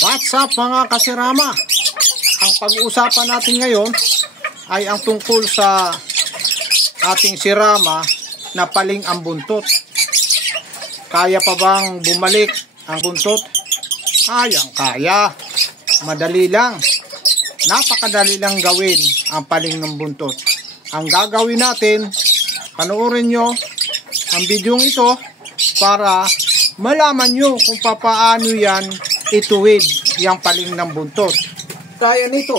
What's up mga kasirama? Ang pag-uusapan natin ngayon ay ang tungkol sa ating sirama na paling ang buntot. Kaya pa bang bumalik ang buntot? Kaya. Madali lang. Napakadali lang gawin ang paling ng buntot. Ang gagawin natin, panoorin nyo ang video ito para malaman nyo kung paano yan ituwid yung paling ng buntot. Kaya nito,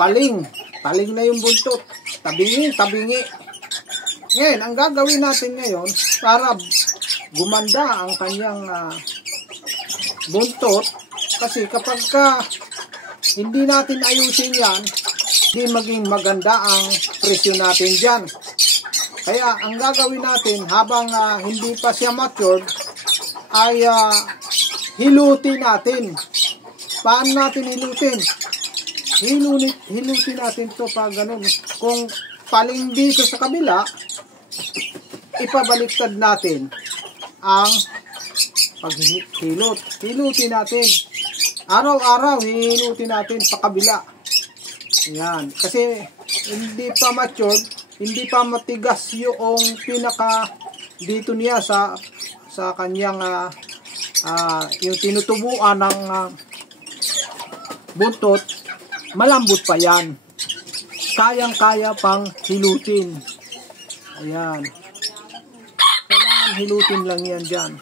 paling na yung buntot. Tabingi. Ngayon, ang gagawin natin ngayon para gumanda ang kanyang buntot, kasi kapag hindi natin ayusin yan, hindi maging maganda ang presyo natin dyan. Kaya ang gagawin natin habang hindi pa siya matured ay hilutin natin. Paano natin hilutin? Hilutin natin to pa ganun. Kung paling dito sa kabila, ipabaliktad natin ang paghilot. Hilutin natin. Araw-araw hilutin natin pa kabila. Yan. Kasi hindi pa matured, hindi pa matigas yung pinaka dito niya sa kanyang yung tinutubuan ng buntot, malambot pa yan. Kayang-kaya pang hilutin. Ayan. Kailangan hilutin lang yan dyan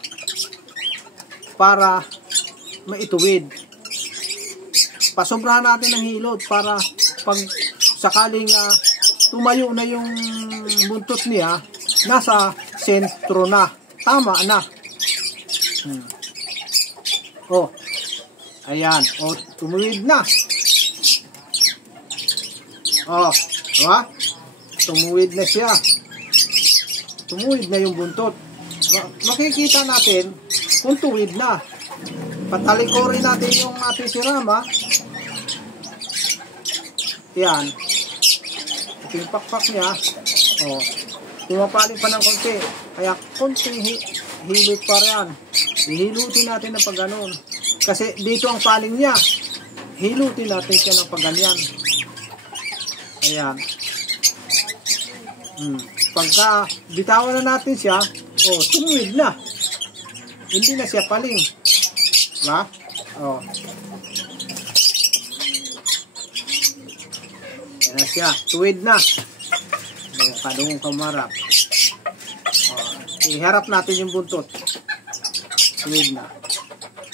para maituwid. Pasobrahan natin ng hilot para pag sakaling tumayo na yung buntot niya, nasa sentro na. Tama na. Oh. Ayan. Oh, tumuwid na. Oh, diba? Tumuwid na siya. Tumuwid na yung buntot. Makikita natin kung tuwid na. Patalikorin natin yung ating sirama. Yan. Ito yung pakpak niya. Oh. Tumapaling pa ng konti. Kaya konting hilot pa rin. Hihilutin natin ng pagganon. Kasi dito ang paling niya. Hilutin natin siya ng pagganyan. Ayan. Pagka bitawan na natin siya, oh, tumuwid na. Hindi na siya paling. Diba? Oh. Ayan na siya. Tuwid na. Kadungong kamarap. Oh. Iharap natin yung buntot. Tuwid na.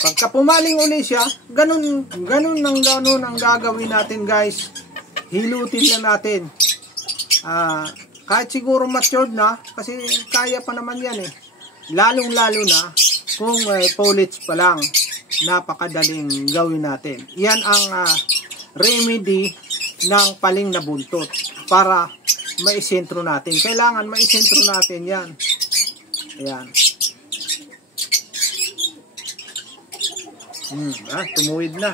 Pagka pumaling uli siya, ganun ang gagawin natin, guys. Hilutin lang natin. Kahit siguro matured na, kasi kaya pa naman yan eh. Lalong-lalo na kung foliage pa lang. Napakadaling gawin natin. Yan ang remedy ng paling na buntot para maisentro natin. Kailangan maisentro natin yan. Ayan. Tumuwid na.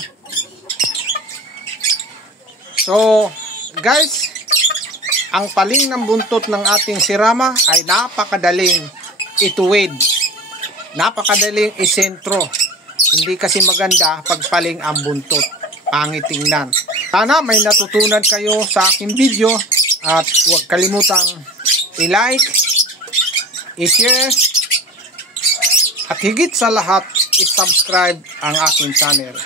So, guys, ang paling ng buntot ng ating sirama ay napakadaling ituwid. Napakadaling isentro. Hindi kasi maganda pag paling ang buntot. Pangit tingnan. Sana may natutunan kayo sa aking video at huwag kalimutang i-like, i-share, at higit sa lahat, i-subscribe ang aking channel.